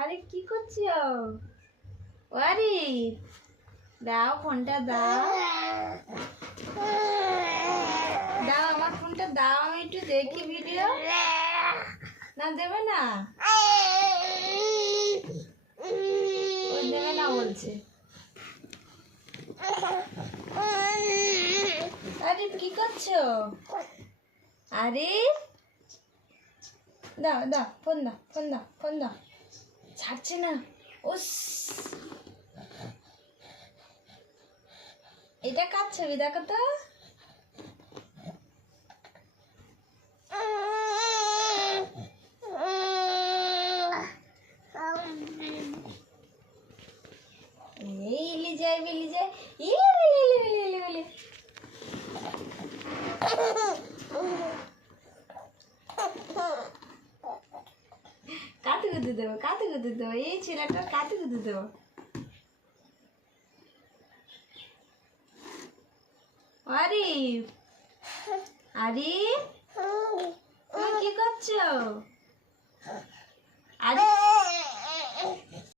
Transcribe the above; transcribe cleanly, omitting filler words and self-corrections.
আরে কি করছো? আরে দাও ফোনটা দাও, দাও আমার ফোনটা দাও, আমি একটু দেখি ভিডিও। না দেবে না, ও দেবে না বলছে। আরে কি করছো? আরে দাও দাও ফোন দাও, ফোন দাও, ফোন দাও। ছাড়ছে না। উস, এটা কার ছবি দেখো তো? এই ইলি যায় বিলি যায়, ইলি বিলি ইলি বিলি ইলি বিলি। কাতে গুঁতে দেবো, কাতে গুঁতে দেবো, এই ছেলেটার কাতে গুঁতে দেবো। আরিফ, আরিফ তুমি কি করছো? আরিফ